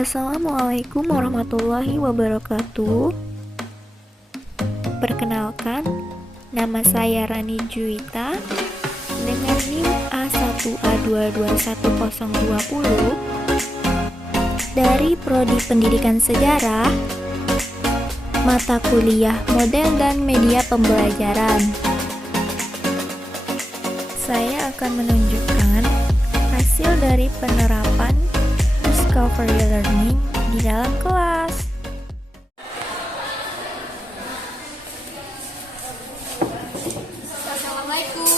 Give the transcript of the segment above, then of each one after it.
Assalamualaikum warahmatullahi wabarakatuh. Perkenalkan, nama saya Rani Juwita dengan NIM A1A221020 dari Prodi Pendidikan Sejarah, mata kuliah Model dan Media Pembelajaran. Saya akan menunjukkan hasil dari penerapan Discovery Learning di dalam kelas. Assalamualaikum.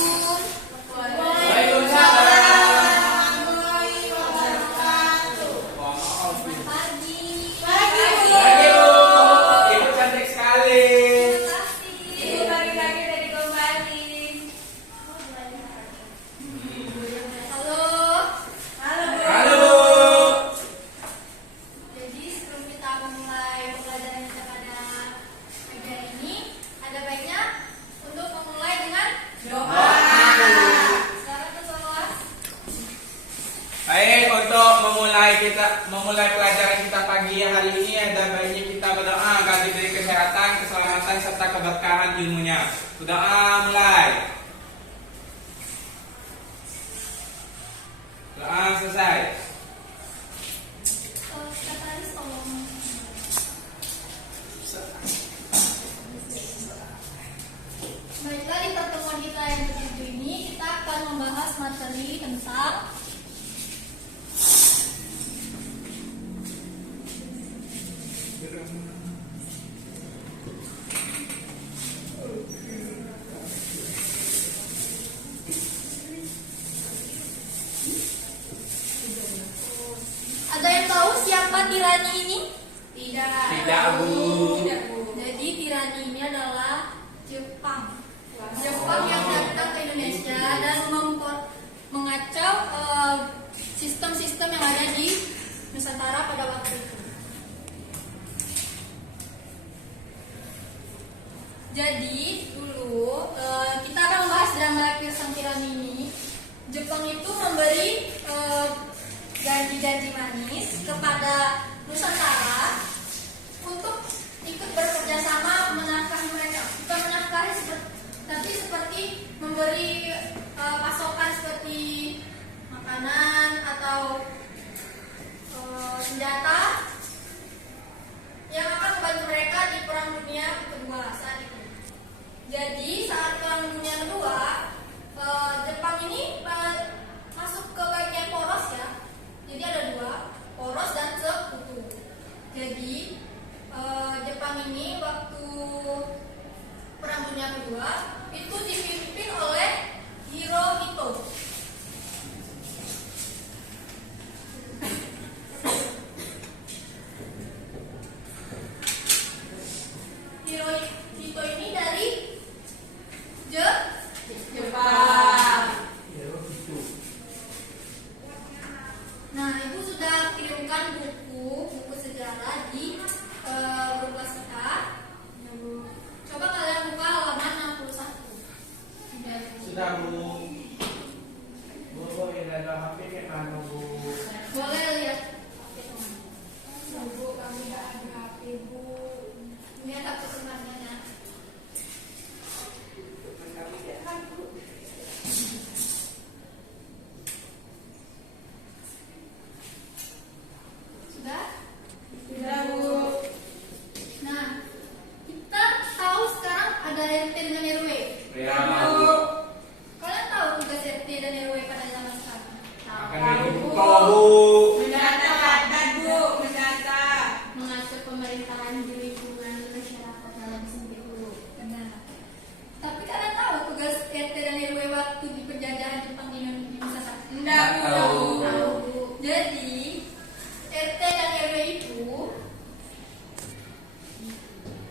Baik, untuk memulai pelajaran kita pagi hari ini, ada baiknya kita berdoa agar diberi kesehatan, keselamatan serta keberkahan ilmunya. Berdoa mulai. Doa selesai. Baiklah, di pertemuan kita yang ke-7 ini kita akan membahas materi tentang ada yang tahu siapa tirani ini? Tidak, Bu. Jadi tirani ini adalah Jepang. Jepang yang datang ke Indonesia dan mengacau sistem-sistem yang ada di Nusantara pada waktu itu. Jadi dulu kita akan membahas drama Sang Tirani ini. Jepang itu memberi janji-janji manis kepada Nusantara untuk ikut bekerja sama menafkahi mereka. Bukan menafkahi tapi seperti memberi pasokan seperti makanan atau senjata yang akan membantu mereka di Perang Dunia Kedua saat itu. Jadi saat Perang Dunia Kedua, Jepang ini masuk ke bagian poros ya. Jadi ada dua, poros dan sekutu. Jadi Jepang ini waktu Perang Dunia Kedua itu dipimpin oleh Hirohito. Hirohito ini dari Jepang. Nah, Ibu sudah kirimkan buku sejarah di grup kelas kita. Coba kalian buka halaman 61. Sudah, Bu. Bu, ini ada HP nya kan, Bu. Boleh lihat HP teman. Bu, kami tidak ada HP, Bu. Lihat aku sebenarnya. Sudah? Sudah, Bu. Nah, kita tahu sekarang ada RT dengan RW. Ya, Bu. Kalian tahu tugas RT dan RW pada zaman sekarang? Akan dibuka, Bu. Mengatur pemerintahan di lingkungan masyarakat dalam sempit dulu. Benar. Tapi kalian tahu tugas RT dan RW waktu di penjajahan Jepang di Nusantara? Tidak tahu. Tahu. Jadi RT dan RW itu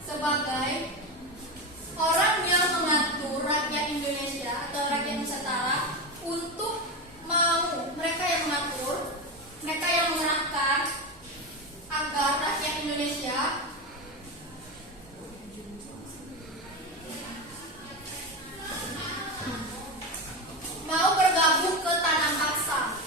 sebagai orang yang mengatur rakyat Indonesia atau rakyat Nusantara untuk mereka yang mengatur, mereka yang mengerahkan agar rakyat Indonesia mau bergabung ke tanah paksa.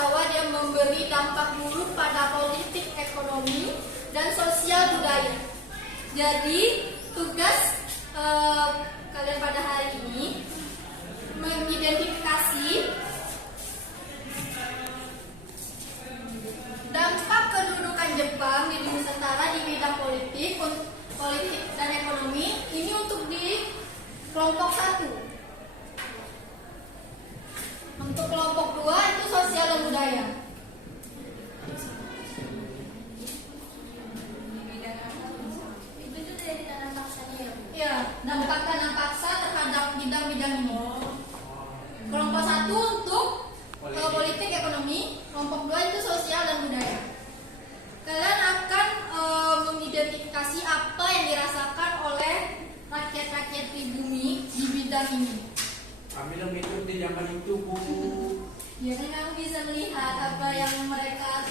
bahwa dia memberi dampak buruk pada politik, ekonomi, dan sosial budaya. Jadi tugas kalian pada hari ini mengidentifikasi dampak kedudukan Jepang di Nusantara di bidang politik dan ekonomi ini untuk di kelompok 1. Untuk kelompok 2 itu sosial dan budaya. Itu juga dari tanam paksanya ya? Iya, dampak tanam paksa terhadap bidang-bidang ini. Kelompok 1 untuk politik ekonomi, kelompok 2 itu sosial dan budaya. Kalian akan mengidentifikasi apa yang dirasakan oleh rakyat-rakyat pribumi di bidang ini. Kami mengikuti zaman itu, Bu. Biar kamu bisa melihat apa yang mereka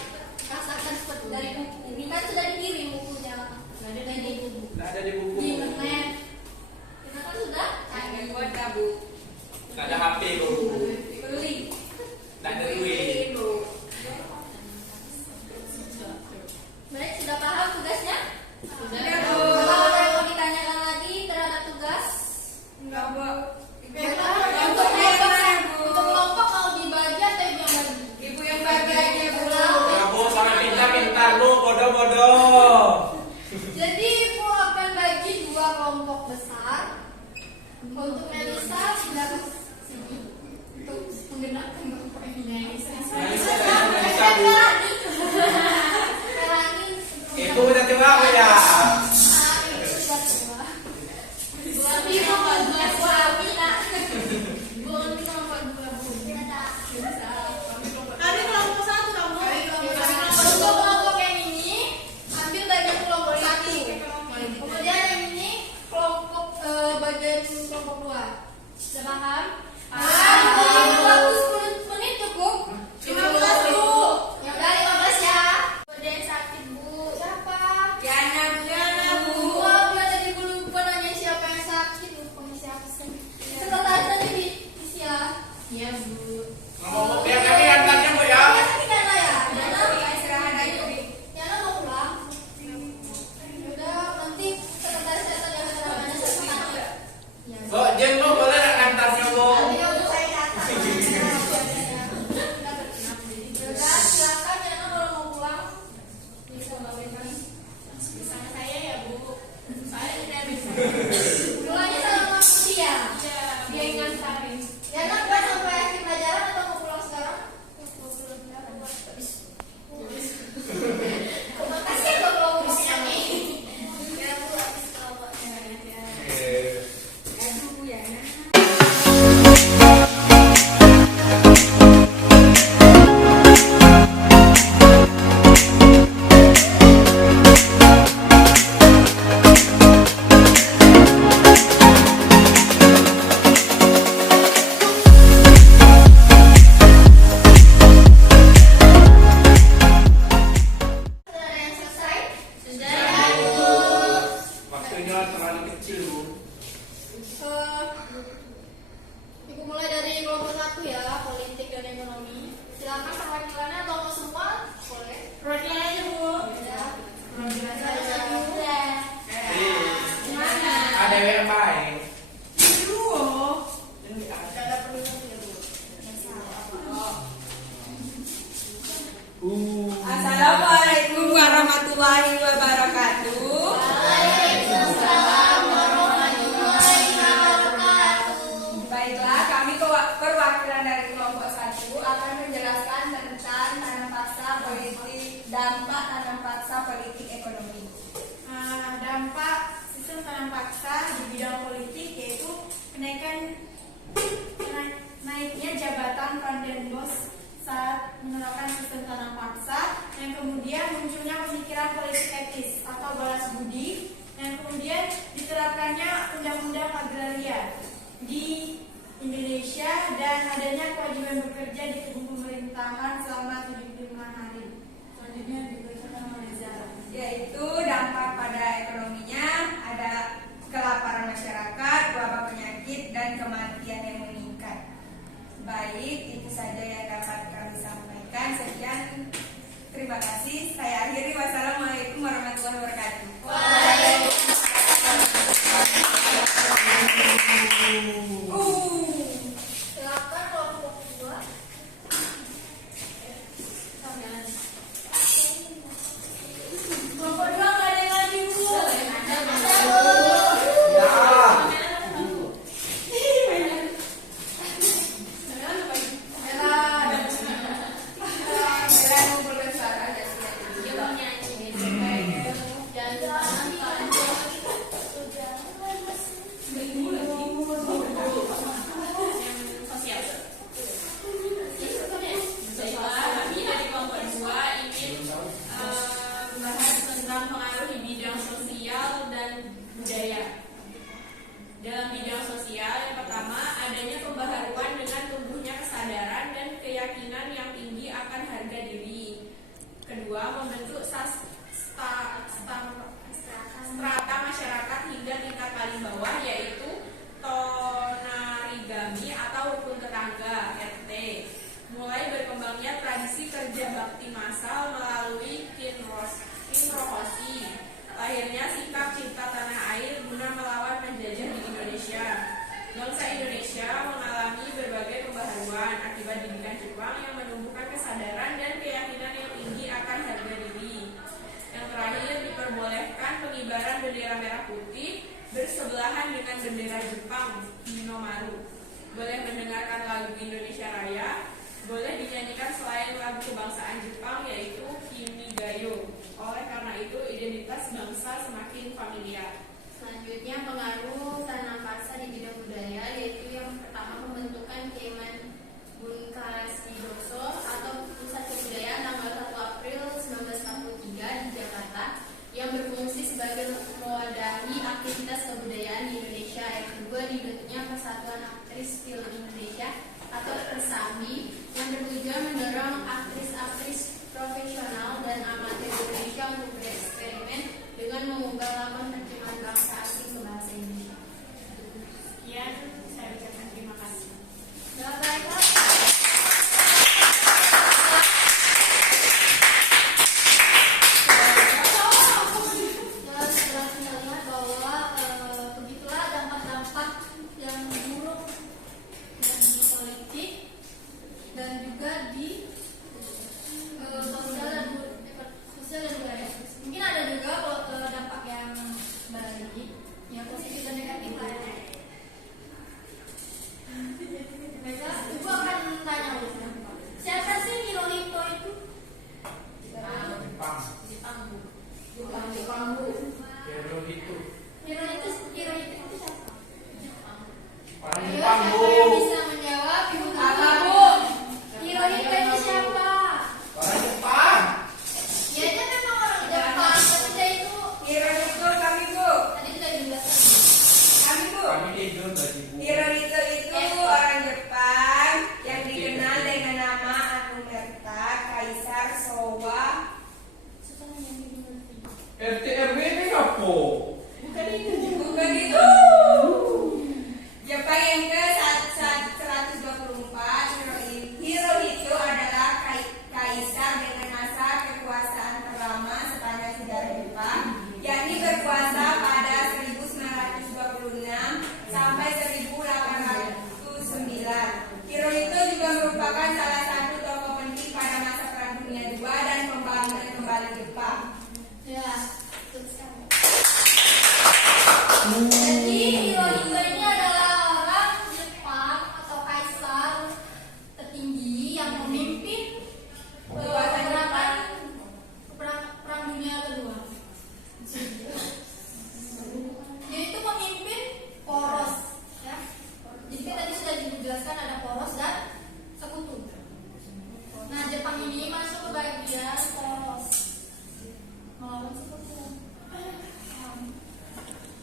rasakan seperti dari buku. Ini kan sudah dikirim bukunya. Nggak ada di buku. Nggak ada di buku. Di internet. Kita kan sudah cari buat Bu. Nggak ada HP, Bu. Beli. Nggak ada duit. Baik, sudah paham tugasnya? Sudah, Bu. Bu. Kalau ada yang mau ditanyakan lagi terhadap tugas? Enggak, Bu. Untuk kelompok mau dibagi atau ibu yang bagi? Ibu yang bagi aja, Bu. Ya, Bu, sampai pintar-pintar, Bu. Bodoh-bodoh. Jadi ibu akan bagi 2 kelompok besar. Untuk Melisa sudah ke sini untuk menggerakkan kelompok ini. Melisa dan Melisa, Bu. Melani. Ibu udah tua, Bu, ya? Tadi kelompok 1 kamu. Untuk kelompok yang ini ambil bagian kelompok 1. Kemudian yang ini kelompok bagian kelompok 2. Sudah paham? Waktu 10 menit cukup. 15, Bu. Ya udah 15 ya. Ada yang sakit, Bu. Siapa? Diana, Bu. Wah, biar tadi gue lupa nanya siapa yang sakit. Lupa siapa sih. Sekretaris tadi diisi ya. Iya, Bu. Ngomong biar kami antarnya, Bu, ya. Biasa tidak lah ya. Diana, Istirahat aja, Bu. Diana mau pulang. Udah, nanti sekretaris saya tanya keterangannya sama Tante. Ya. Bu, Jen, Bu, boleh nggak antarnya, Bu? Nanti udah saya datang. Udah, silakan Diana kalau mau pulang. Bisa bawain kami. Sama saya ya, Bu. Saya tidak bisa. Pulangnya sama Mas Budi ya. Dia yang ngantarin. Diana buat sampai akhir pelajaran atau mau pulang sekarang? Makasih ya kalau mau pulang nih. Ya, Bu, habis kelompoknya. Aduh, Bu, ya. Sudah ada yang selesai? Waktunya terlalu kecil, Bu. Ibu mulai dari kelompok 1 ya, politik dan ekonomi. Silakan perwakilannya atau mau semua? Boleh. Perwakilan aja, Bu. Ya. Perwakilan Saya aja. dulu. Gimana? Ada yang baik. Dulu. Ada perlunya ya, Bu. Assalamualaikum warahmatullahi wabarakatuh. Waalaikumsalam warahmatullahi wabarakatuh. Baiklah, kami perwakilan dari kelompok 1 akan menjelaskan tentang tanam paksa politik, dampak tanam paksa politik ekonomi. Dampak sistem tanam paksa di bidang politik yaitu naiknya jabatan Pandan Bos saat menerapkan sistem tanam paksa, yang kemudian munculnya pemikiran politik etis atau balas budi, yang kemudian diterapkannya undang-undang agraria di Indonesia dan adanya kewajiban bekerja di tubuh pemerintahan selama 75 hari. Selanjutnya dibacakan oleh Zara. Yaitu dampak pada ekonominya ada kelaparan masyarakat, wabah penyakit, dan kematian yang meningkat. Baik, itu saja yang dapat kami sampaikan. terima kasih. Saya akhiri. Wassalamualaikum warahmatullahi wabarakatuh. Silakan kelompok 2. Kelompok 2 nggak ada yang lagi, Bu. Bella mengumpulkan suara aja sih. Baiklah, kami dari kelompok 2 ingin membahas tentang pengaruh di bidang sosial dan budaya. Dalam bidang sosial, yang pertama, adanya pembaharuan dengan tumbuhnya kesadaran dan keyakinan yang tinggi akan harga diri. Kedua, membentuk strata masyarakat hingga tingkat paling bawah, yaitu tonarigami atau rukun tetangga (RT). Mulai berkembangnya tradisi kerja bakti massal melalui kinrohosi. Lahirnya sikap cinta tanah air guna melawan penjajah di Indonesia. Bangsa Indonesia mengalami berbagai pembaharuan akibat didikan Jepang yang menumbuhkan kesadaran dan keyakinan yang tinggi akan harga diri. Yang terakhir, diperbolehkan pengibaran bendera merah putih bersebelahan dengan bendera Jepang Hinomaru. Boleh mendengarkan lagu Indonesia Raya. Boleh dinyanyikan selain lagu kebangsaan Jepang, yaitu Kimigayo. Oleh karena itu, identitas bangsa semakin familiar. Selanjutnya, pengaruh tanam paksa di bidang budaya, yaitu yang pertama pembentukan Kemen Bunkaskidoso atau Pusat Kebudayaan tanggal 1 April 1943 di Jakarta, yang berfungsi sebagai mewadahi aktivitas kebudayaan di Indonesia. Yang kedua, dibentuknya Persatuan Aktris Film Indonesia atau PERSAMI, yang bertujuan mendorong aktris-aktris profesional dan amatir Indonesia untuk bereksperimen dengan mengubah lakon terjemahan bangsa asing ke bahasa Indonesia. Sekian, saya ucapkan terima kasih. Baiklah. Setelah kita lihat bahwa begitulah dampak-dampak yang buruk di politik dan juga di sosial dan budaya. Mungkin ada juga dampak yang baik, yang positif dan negatif lainnya. Baiklah, Ibu akan tanya dulu. Siapa sih Hirohito itu? Jepang, Bu. Hirohito. Hirohito itu siapa? Orang Ayo, Jepang, siapa Bu. yang bisa menjawab? Ibu Apa, dulu. Bu? Hirohito itu siapa? Orang Jepang. Ya, dia memang orang Jepang, tapi dia itu Hirohito kami, Bu. tadi kita jelaskan. Kami, Bu. Kami tidur tadi, Bu. Hirohito itu orang Jepang yang dikenal dengan nama Anumerta Kaisar Showa. RT RW ini apa? Bukan itu. Jepang yang ke 124. Hirohito adalah kaisar dengan masa kekuasaan terlama sepanjang sejarah Jepang, yakni berkuasa pada 1926 sampai 1809. Hirohito juga merupakan salah satu tokoh penting pada masa Perang Dunia II dan pembangunan kembali Jepang. Ya, betul sekali. Jadi Hirohito ini adalah orang Jepang atau kaisar tertinggi yang memimpin perang dunia kedua. Dia itu pemimpin poros, ya. Jadi tadi sudah dijelaskan ada poros dan sekutu. Nah, Jepang ini masuk ke bagian poros. Melawan sekutu.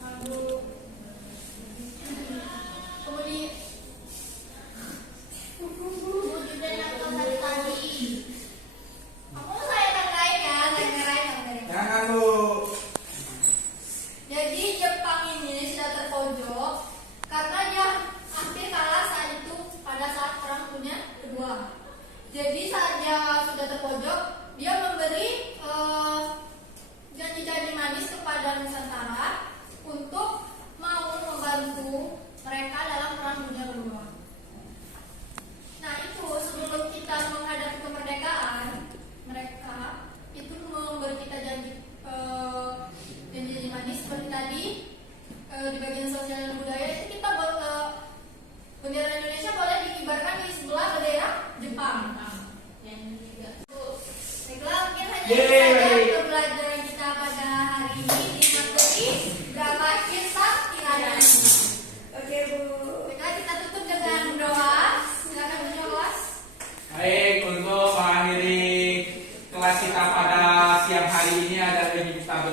Lalu kemudian juga nakal tadi. Aku saya tanggain ya, saya ngerain. Jangan, Bu.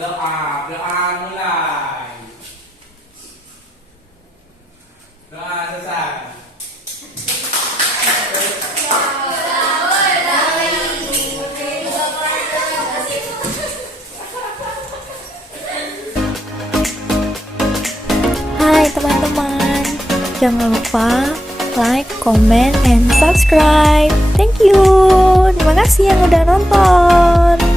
Berdoa mulai. Doa selesai. Hai teman-teman, jangan lupa like, comment, and subscribe. Thank you. Terima kasih yang udah nonton.